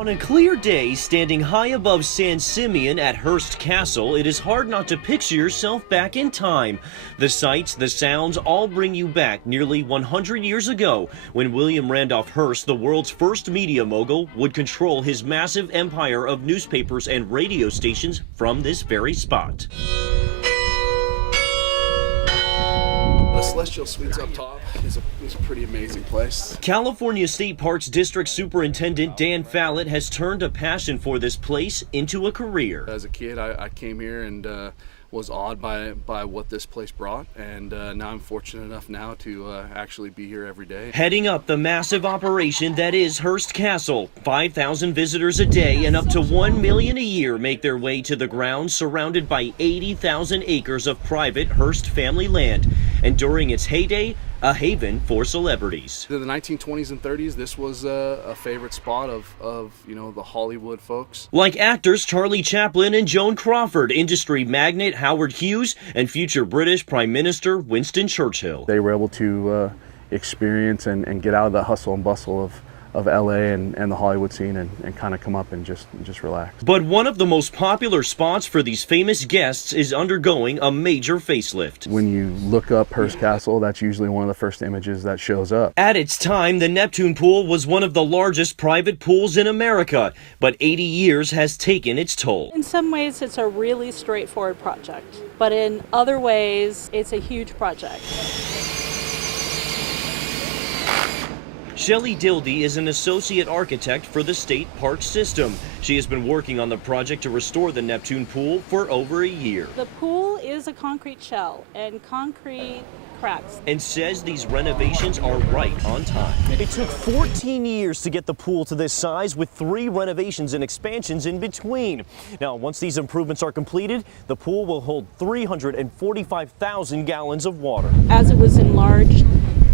On a clear day, standing high above San Simeon at Hearst Castle, it is hard not to picture yourself back in time. The sights, the sounds, all bring you back nearly 100 years ago, when William Randolph Hearst, the world's first media mogul, would control his massive empire of newspapers and radio stations from this very spot. The Celestial Suites up top is a pretty amazing place. California State Parks District Superintendent Dan Fallett has turned a passion for this place into a career. As a kid, I came here and was awed by what this place brought, and now I'm fortunate enough now to actually be here every day. Heading up the massive operation that is Hearst Castle, 5,000 visitors a day and up to $1 million a year make their way to the grounds, surrounded by 80,000 acres of private Hearst family land, and during its heyday, a haven for celebrities. In the 1920s and 30s, this was a favorite spot of the Hollywood folks. Like actors Charlie Chaplin and Joan Crawford, industry magnate Howard Hughes, and future British Prime Minister Winston Churchill. They were able to experience and get out of the hustle and bustle of LA and the Hollywood scene and kind of come up and just relax. But one of the most popular spots for these famous guests is undergoing a major facelift. When you look up Hearst Castle, that's usually one of the first images that shows up. At its time, the Neptune pool was one of the largest private pools in America, but 80 years has taken its toll. In some ways, it's a really straightforward project, but in other ways, it's a huge project. Shelley Dildy is an associate architect for the state park system. She has been working on the project to restore the Neptune pool for over a year. The pool is a concrete shell, and concrete cracks. And says these renovations are right on time. It took 14 years to get the pool to this size, with 3 renovations and expansions in between. Now, once these improvements are completed, the pool will hold 345,000 gallons of water. As it was enlarged,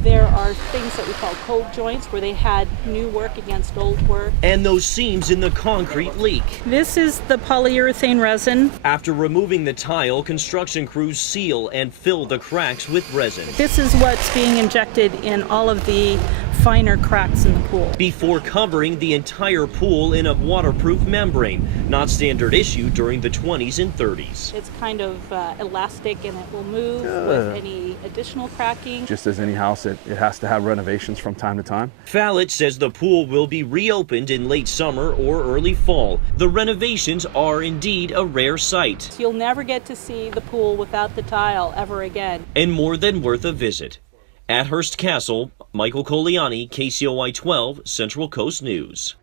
there are things that we call cold joints, where they had new work against old work. And those seams in the concrete leak. This is the polyurethane resin. After removing the tile, construction crews seal and fill the cracks with resin. This is what's being injected in all of the finer cracks in the pool. Before covering the entire pool in a waterproof membrane, not standard issue during the 20s and 30s. It's kind of elastic, and it will move with any additional cracking. Just as any house, it has to have renovations from time to time. Fallett says the pool will be reopened in late summer or early fall. The renovations are indeed a rare sight. You'll never get to see the pool without the tile ever again. And more than worth a visit. At Hearst Castle, Michael Coliani, KCOI 12, Central Coast News.